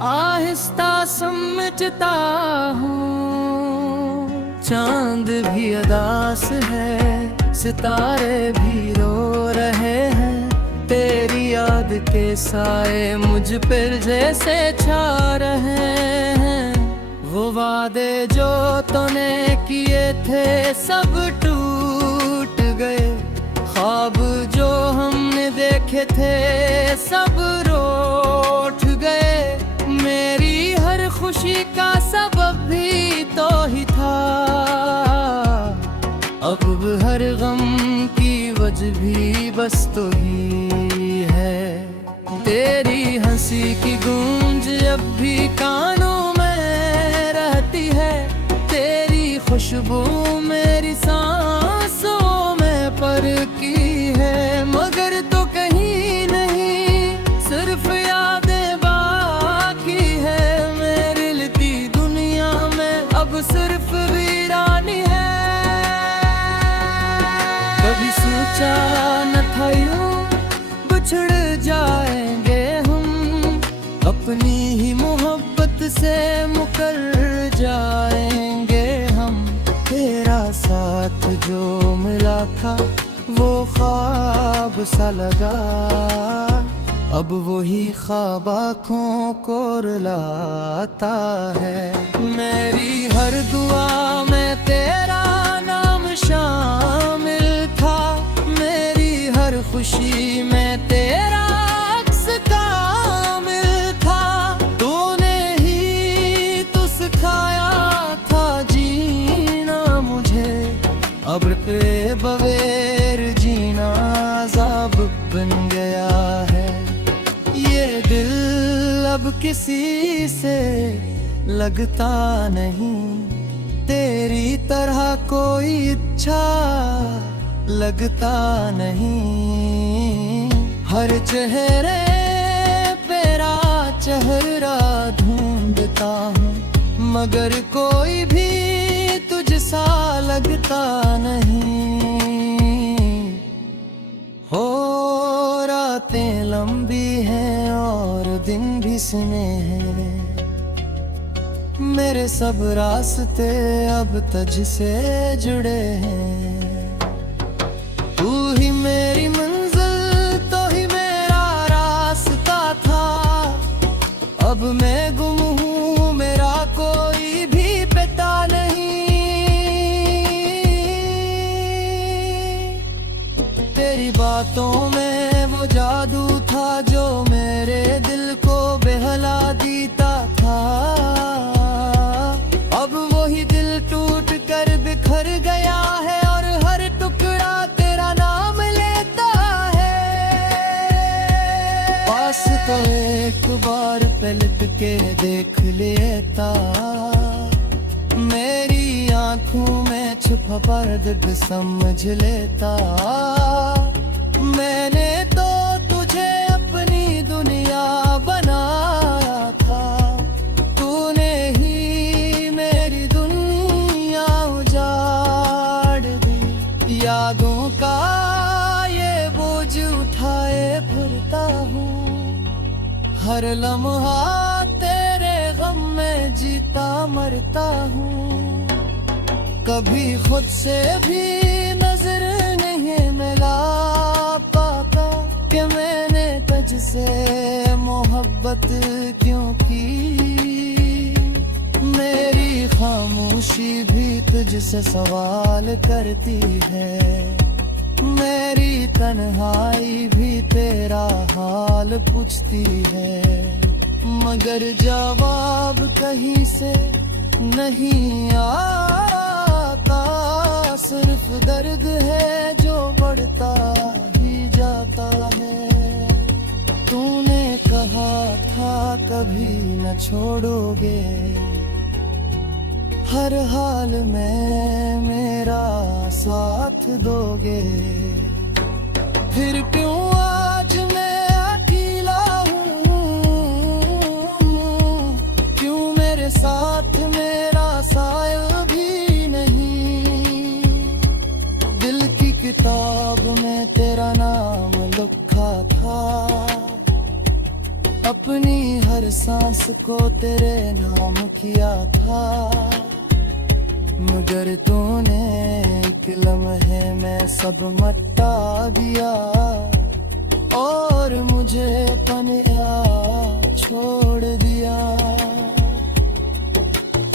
आहिस्ता समझता हूँ, चांद भी अदास है, सितारे भी रो रहे हैं। तेरी याद के साए मुझ पर जैसे छा रहे हैं। वो वादे जो तूने किए थे सब टूट गए, ख्वाब जो हमने देखे थे सब रूठ गए। मेरी हर खुशी का सबब भी तो ही था, अब हर गम की वजह भी बस तो ही है। तेरी हंसी की गूंज अब भी कानों में रहती है, तेरी खुशबू मेरी सांसों में परकी है। मगर तो कहीं नहीं, सिर्फ यादें बाकी है। मेरे लिखती दुनिया में अब सिर्फ वीरानी है। कभी सोचा न था यूं बिछड़ जाएंगे हम, अपनी ही मोहब्बत से मुकर जाएंगे हम। तेरा साथ जो मिला था वो ख्वाब सा लगा, अब वही ख्वाब आँखों को रुलाता है। मेरी हर दुआ में तेरा नाम शामिल था, मेरी हर खुशी में तेरा अक्स कामिल था। तूने ही तो सिखाया था जीना मुझे, अब के बगैर जीना अज़ाब बन गया है। ये दिल अब किसी से लगता नहीं, तेरी तरह कोई इच्छा लगता नहीं। हर चेहरे पेरा चेहरा ढूंढता हूँ, मगर कोई भी तुझसा लगता नहीं। हो रातें लंबी हैं और दिन भी सुने हैं, मेरे सब रास्ते अब तुझसे जुड़े हैं। तू ही मेरी मंजिल तो ही मेरा रास्ता था, अब मैं गुम हूँ मेरा कोई भी पता नहीं। तेरी बातों में वो जादू था जो मेरे दिल को बहला देता था, अब वही दिल टूट कर बिखर गया है और हर टुकड़ा तेरा नाम लेता है। पास तो एक बार पलट के देख लेता, मेरी आंखों में छुपा दर्द समझ लेता। मैंने तो तुझे अपनी दुनिया बनाया था, तूने ही मेरी दुनिया उजाड़ दी। यादों का ये बोझ उठाए फिरता हूँ, हर लम्हा तेरे गम में जीता मरता हूँ। कभी खुद से भी नजर नहीं मिला पाता कि मैंने तुझसे मोहब्बत क्यों की। मेरी खामोशी भी तुझसे सवाल करती है, मेरी तन्हाई भी तेरा हाल पूछती है। मगर जवाब कहीं से नहीं आता, सिर्फ दर्द है जो बढ़ता ही जाता है। तूने कहा था कभी न छोड़ोगे, हर हाल में मेरा साथ दोगे। फिर क्यों आज मैं अकेला हूँ, क्यों मेरे साथ मेरा साया भी नहीं। दिल की किताब में तेरा नाम लिखा था, अपनी हर सांस इसको तेरे नाम किया था, मगर तूने एक लम्हे में सब मटा दिया और मुझे पनिया छोड़ दिया।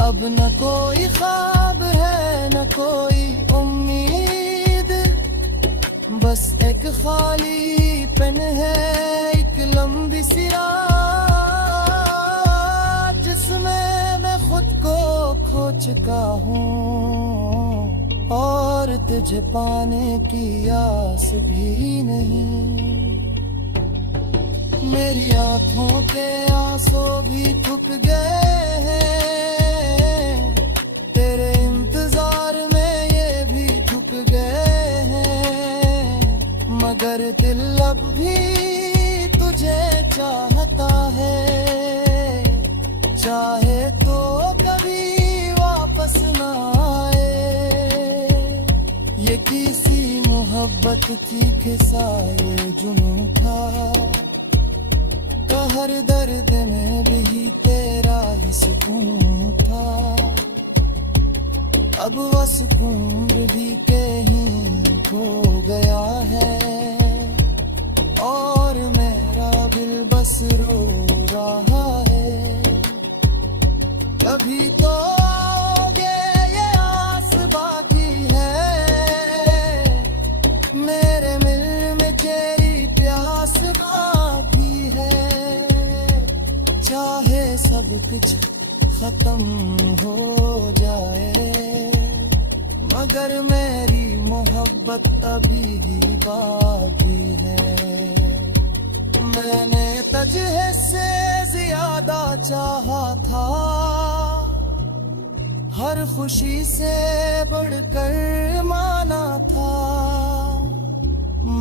अब न कोई ख्वाब है न कोई उम्मीद, बस एक खाली पेन है, एक लंबी सी रात जिसमें मैं खुद को खो चुका हूँ और तुझे पाने की आस भी नहीं। मेरी आंखों के आंसू भी थक गए हैं, तेरे इंतजार में ये भी थक गए हैं, मगर दिल अब भी तुझे चाहता है। चाहे तो कभी वापस ना आए, ये किसी मोहब्बत थी किसा ये जुनून था, हर दर्द में भी तेरा ही सुकून था। अब वो सुकून भी कहीं खो गया है और मेरा दिल बस रो रहा है। कभी तो आओगे ये आस बाकी है, मेरे मिल में तेरी प्यास बाकी है। चाहे सब कुछ खत्म हो जाए, मगर मेरी मोहब्बत अभी भी बाकी है। मैंने तुझे से ज्यादा चाहा था, हर खुशी से बढ़कर माना था,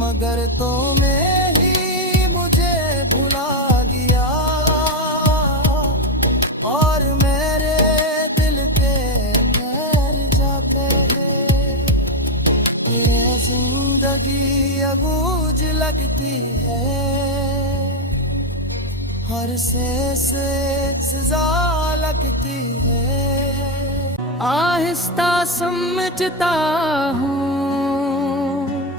मगर तो मैं ही मुझे भुला गया और मेरे दिल के लहर जाते हैं। ये जिंदगी अबूझ लगती है, हर से सजा लगती है। आहिस्ता समझता हूँ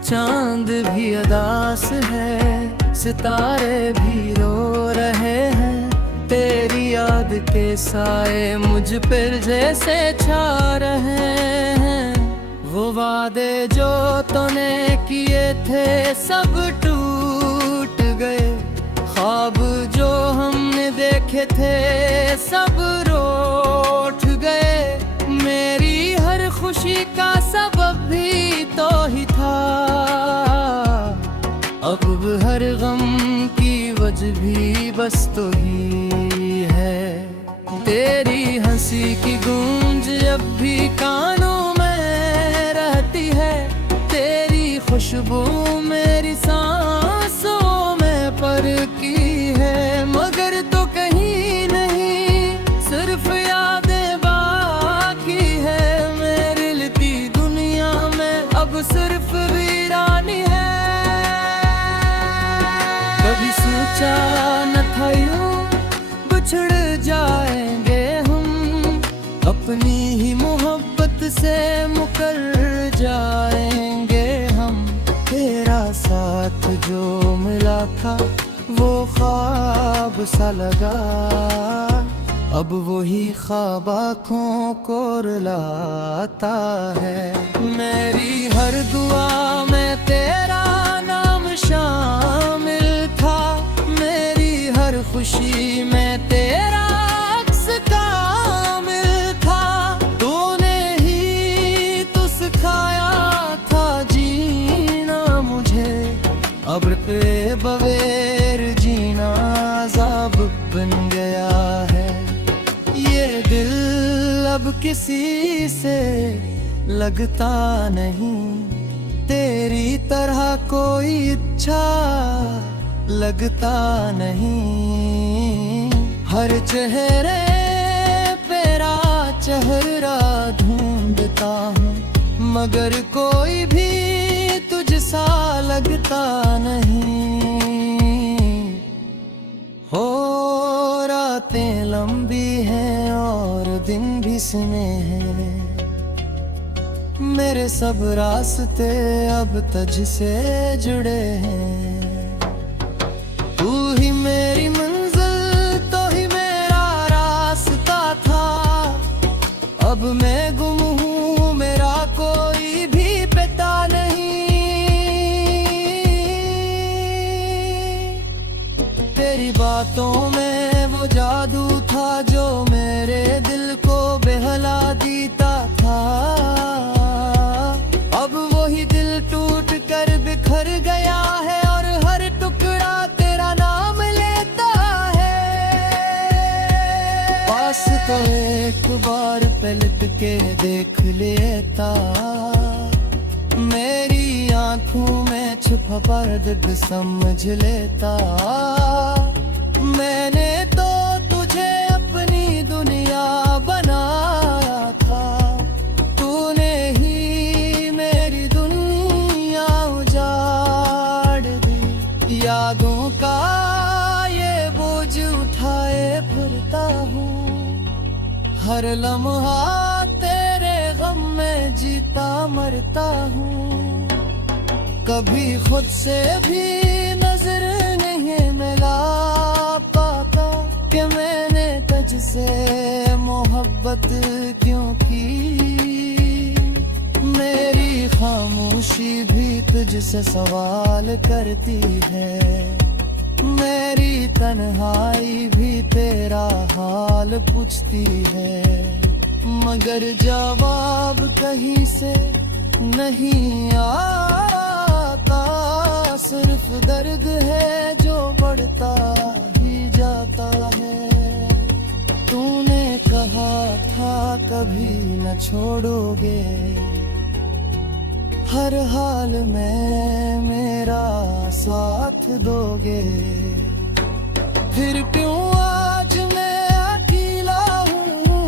चांद भी अदास है, सितारे भी रो रहे हैं, तेरी याद के साए मुझ पर जैसे छा रहे हैं। वो वादे जो तूने किए थे सब टूट गए, ख्वाब जो हमने देखे थे सब रूठ गए। मेरी हर खुशी का सबब भी तो ही था, अब हर गम की वजह भी बस तो ही है। तेरी हंसी की गूंज अब भी कानों में रहती है, तेरी खुशबू मेरी सांसों में परकी है, मगर तो कहीं नहीं सिर्फ यादें बाकी है। मेरे लिखी दुनिया में अब सिर्फ वीरानी है। कभी सोचा न था यूं बिछड़ जाएंगे हम, अपनी ही मोहब्बत से मुकर जाएंगे हम। तेरा साथ जो मिला था वो ख्वाब सा लगा, अब वही ख्वाब आँखों को रुलाता है। मेरी हर दुआ में तेरा नाम शामिल था, मेरी हर खुशी में तेरा अक्स कामिल था। तूने ही तो सिखाया था जीना मुझे, अब के बगैर जीना अज़ाब बन गया है। ये दिल अब किसी से लगता नहीं, तेरी तरह कोई इच्छा लगता नहीं। हर चेहरे पेरा चेहरा ढूंढता हूँ, मगर कोई भी तुझसा लगता नहीं। हो रातें लंबी हैं और दिन भी स्नेह हैं। मेरे सब रास्ते अब तुझसे जुड़े हैं। तू ही मेरी मंजिल, तो ही मेरा रास्ता था। अब मैं गुम हूँ, मेरा कोई भी पता नहीं। तेरी बातों में वो जादू था जो मेरे दिल को बहला देता था। अब वही दिल टूट कर बिखर गया है और हर टुकड़ा तेरा नाम लेता है। पास तो एक बार पलट के देख लेता, मेरी आंखों में छुपा दर्द समझ लेता। मैंने तो तुझे अपनी दुनिया बनाया था, तूने ही मेरी दुनिया उजाड़ दी। यादों का ये बोझ उठाए फिरता हूँ, हर लम्हा तेरे गम में जीता मरता हूँ। कभी खुद से भी नजर नहीं मिला पाता कि मैंने तुझसे मोहब्बत क्यों की। मेरी खामोशी भी तुझसे सवाल करती है, मेरी तन्हाई भी तेरा हाल पूछती है। मगर जवाब कहीं से नहीं आता, सिर्फ दर्द है जो बढ़ता ही जाता है। तूने कहा था कभी न छोड़ोगे, हर हाल में मेरा साथ दोगे। फिर क्यों आज मैं अकेला हूँ,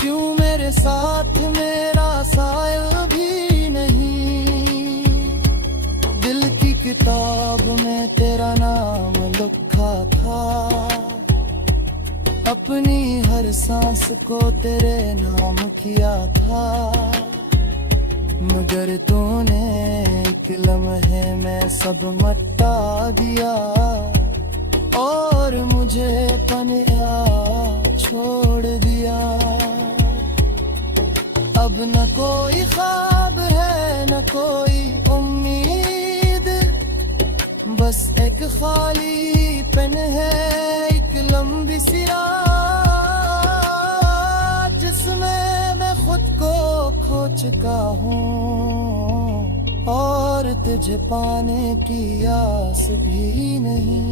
क्यों मेरे साथ मेरा साया भी नहीं। दिल की किताब में तेरा नाम लिखा था, अपनी हर सांस को तेरे नाम किया था। मगर तूने एक लम्हे में सब मटा दिया और मुझे तन्हा छोड़ दिया। अब न कोई ख्वाब है न कोई उम्मीद, बस एक खाली पेन है, एक लंबी सी रात जिसमें मैं खुद को खो चुका हूँ और तुझे पाने की आस भी नहीं।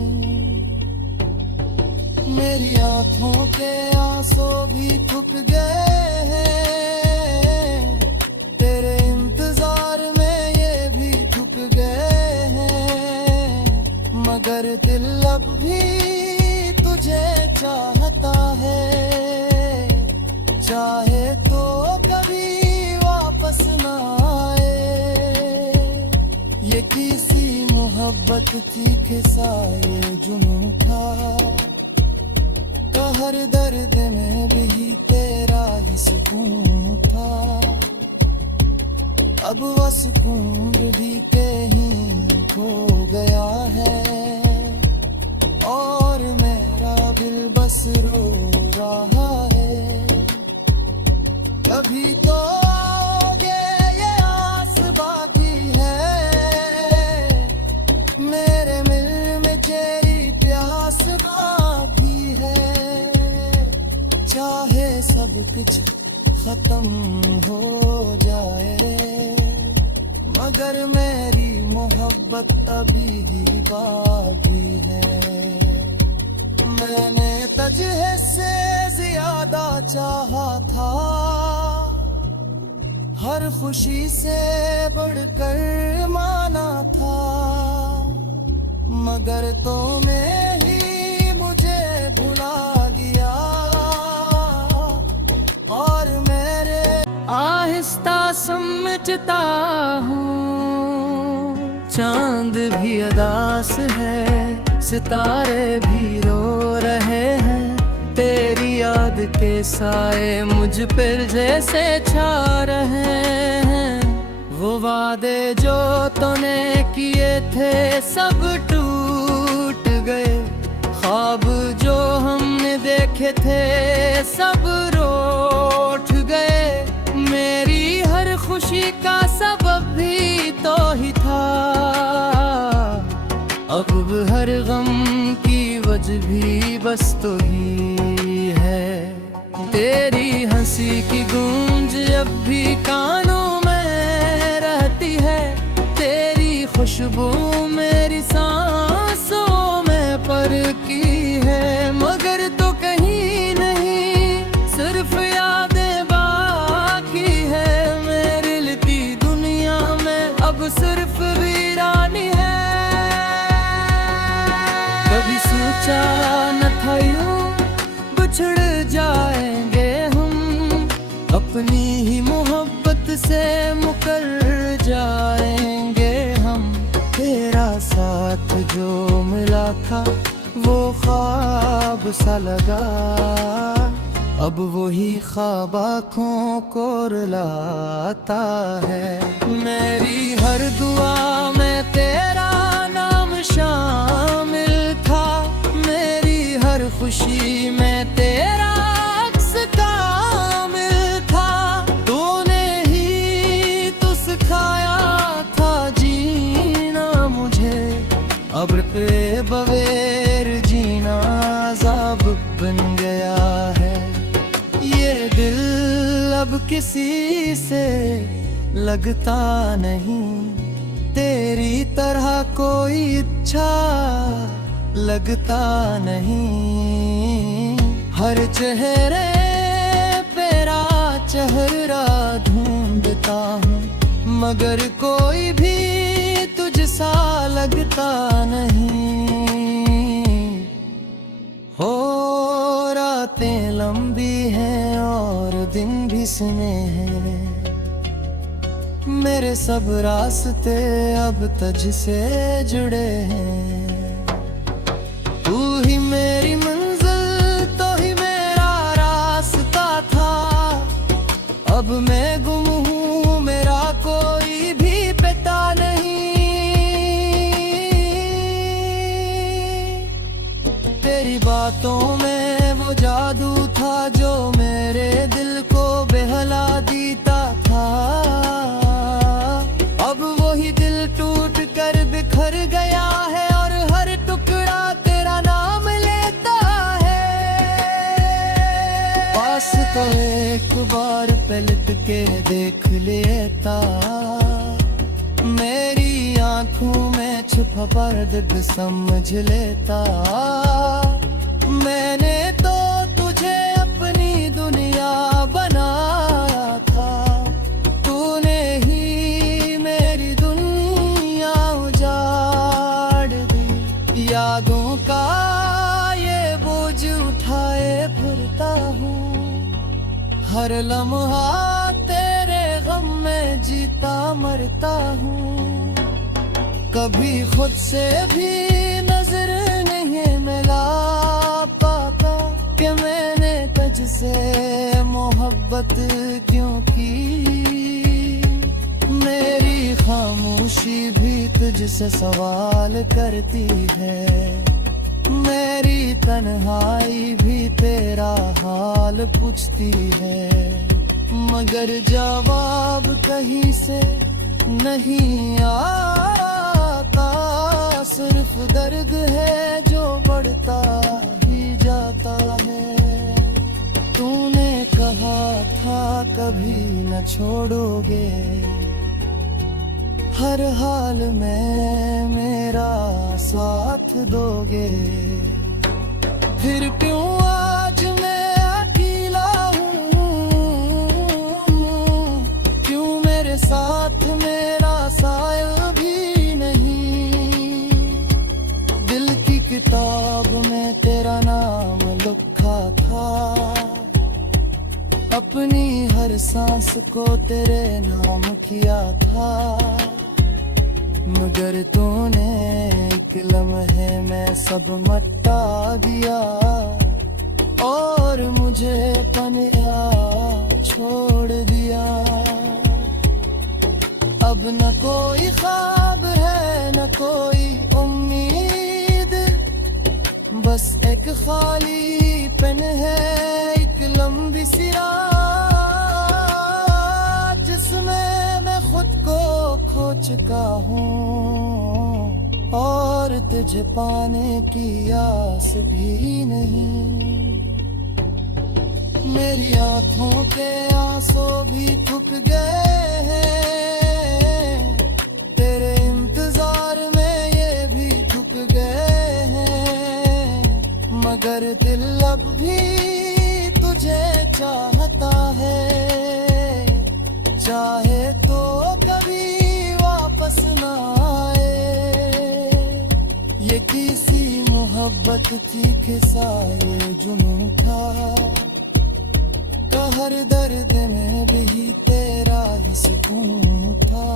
मेरी आंखों के आंसू भी थक गए हैं, तेरे इंतजार में ये भी थक गए हैं। मगर दिल अब भी तुझे चाहता है, चाहे तो कभी वापस ना आए। ये किसी मोहब्बत थी किसा ये जुनून था, हर दर्द में भी तेरा ही सुकून था। अब वह सुकून भी कहीं खो गया है और मेरा दिल बस रो रहा है। कभी तो आओगे ये आस बाकी है, मेरे मिल में तेरी प्यास बाकी है। चाहे सब कुछ खत्म हो जाए, मगर मेरी मोहब्बत अभी भी बाकी है। मैंने तुझे से ज्यादा चाहा था, हर खुशी से बढ़कर माना था। मगर तो मैं ही मुझे भुला गया और मेरे आहिस्ता समझता हूँ। चांद भी अदास है, सितारे भी रो रहे के साए मुझ पर जैसे छा रहे हैं। वो वादे जो तूने किए थे सब टूट गए, ख्वाब जो हमने देखे थे सब रूठ गए। मेरी हर खुशी का सबब भी तो ही था, अब हर गम की वजह भी बस तो ही है। तेरी हंसी की गूंज अब भी कानों में रहती है, तेरी खुशबू मेरी सांसों में परकी है। मगर तो कहीं नहीं सिर्फ यादें बाकी है, मेरे लिखी दुनिया में अब सिर्फ वीरानी है। कभी सोचा न था यूं बिछड़ जाएंगे हम, अपनी ही मोहब्बत से मुकर जाएंगे हम। तेरा साथ जो मिला था वो ख्वाब सा लगा, अब वही ख्वाब आँखों को रुलाता है। मेरी हर दुआ में तेरा नाम शामिल था, मेरी हर खुशी में तेरा अक्स कामिल था। तूने ही तो सिखाया था जीना मुझे, अब के बगैर जीना अज़ाब बन गया है। ये दिल अब किसी से लगता नहीं, तेरी तरह कोई इच्छा लगता नहीं। हर चेहरे पेरा चेहरा ढूंढता हूँ, मगर कोई भी तुझसा लगता नहीं। हो रातें लंबी हैं और दिन भी सने हैं, मेरे सब रास्ते अब तुझसे जुड़े हैं। तू ही मेरी मंजिल तो ही मेरा रास्ता था, अब मैं गुम हूँ मेरा कोई भी पता नहीं। तेरी बातों में वो जादू था जो मेरे दिल को बहला देता था, अब वही दिल टूट कर बिखर गया है और हर टुकड़ा तेरा नाम लेता है। पास तो एक बार पलट के देख लेता, मेरी आंखों में छुपा दर्द समझ लेता। मैंने तो तुझे अपनी दुनिया बनाया था, तूने ही मेरी दुनिया उजाड़ दी। यादों का ये बोझ उठाए फिरता हूँ, हर लम्हा तेरे गम में जीता मरता हूँ। कभी खुद से भी नजर नहीं मिला पाता कि मैंने तुझसे मोहब्बत क्यों की। मेरी खामोशी भी तुझसे सवाल करती है, मेरी तन्हाई भी तेरा हाल पूछती है। मगर जवाब कहीं से नहीं आता, सिर्फ दर्द है जो बढ़ता ही जाता है। तूने कहा था कभी न छोड़ोगे, हर हाल में मेरा साथ दोगे। फिर क्यों आज मैं अकेला हूँ, क्यों मेरे साथ मेरा साया भी नहीं। दिल की किताब में तेरा नाम लिखा था, अपनी हर सांस को तेरे नाम किया था। मगर तूने एक लम्हे में सब मटा दिया और मुझे कोई उम्मीद, बस एक खाली पेन है, एक लंबी सी रात जिसमें मैं खुद को खो चुका हूँ और तुझे पाने की आस भी नहीं। मेरी आंखों के आंसू भी थक गए हैं, तेरे इंतजार में ये भी थक गए हैं, मगर दिल अब भी तुझे चाहता है, चाहे तो कभी वापस ना आए। ये किसी मोहब्बत थी किस्सा ये जुनून था, हर दर्द में भी तेरा ही सुकून था,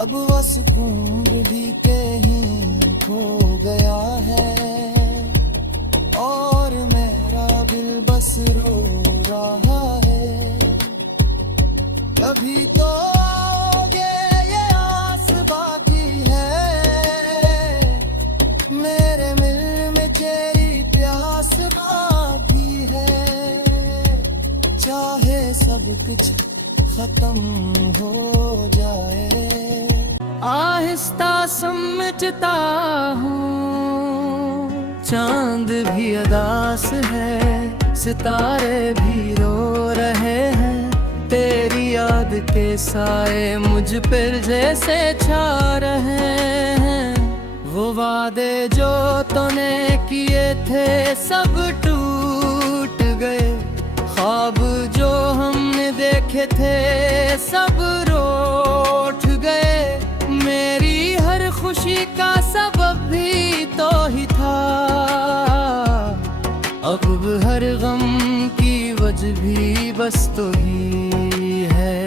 अब वह सुकून भी कहीं खो गया है और मेरा दिल बस रो रहा है। कभी तो आओगे ये आस बाकी है, मेरे मिल में तेरी प्यास बाकी है, चाहे सब कुछ खत्म हो जाए। आहिस्ता समझता हूँ चांद भी अदास है, सितारे भी रो रहे हैं, तेरी याद के साए मुझ पर जैसे छा रहे हैं। वो वादे जो तूने किए थे सब टूट गए, ख्वाब जो हमने देखे थे सब रूठ गए, मेरी हर खुशी का सबब भी तो ही था, अब हर गम की वजह भी बस तो ही है।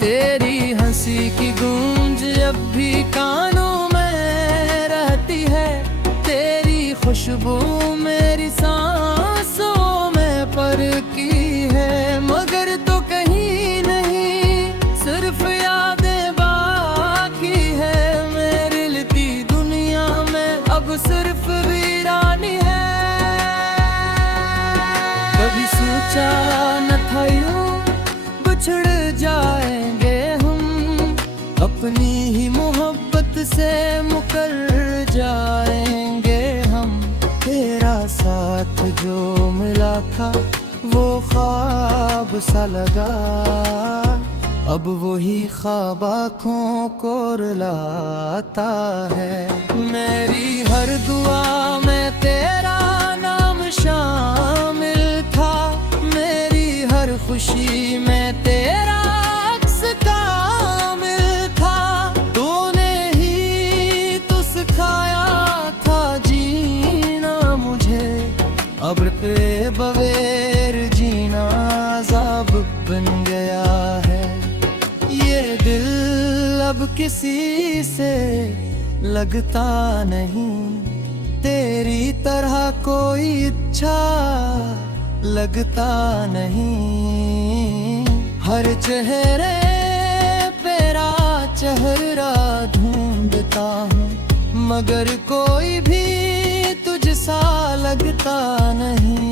तेरी हंसी की गूंज अब भी कानों में रहती है, तेरी खुशबू मेरी सांसों में पर की है, मगर तो कहीं नहीं सिर्फ यादें बाकी है, मेरे लिखती दुनिया में अब सिर्फ वीरानी है। कभी सोचा न था यूं बिछड़ जाएंगे हम, अपनी ही मोहब्बत से मुकर जाएंगे हम, तेरा साथ जो मिला था वो ख्वाब सा लगा, अब वही ख्वाब आँखों को रुलाता है। मेरी हर दुआ में तेरा नाम शामिल था, मेरी हर खुशी में तेरा अक्स कामिल था, तूने ही तो सिखाया था जीना मुझे, अब के बगैर जीना अज़ाब बन गया है। ये दिल अब किसी से लगता नहीं, तेरी तरह कोई इच्छा लगता नहीं, हर चेहरे तेरा चेहरा ढूंढता हूँ, मगर कोई भी तुझसा लगता नहीं।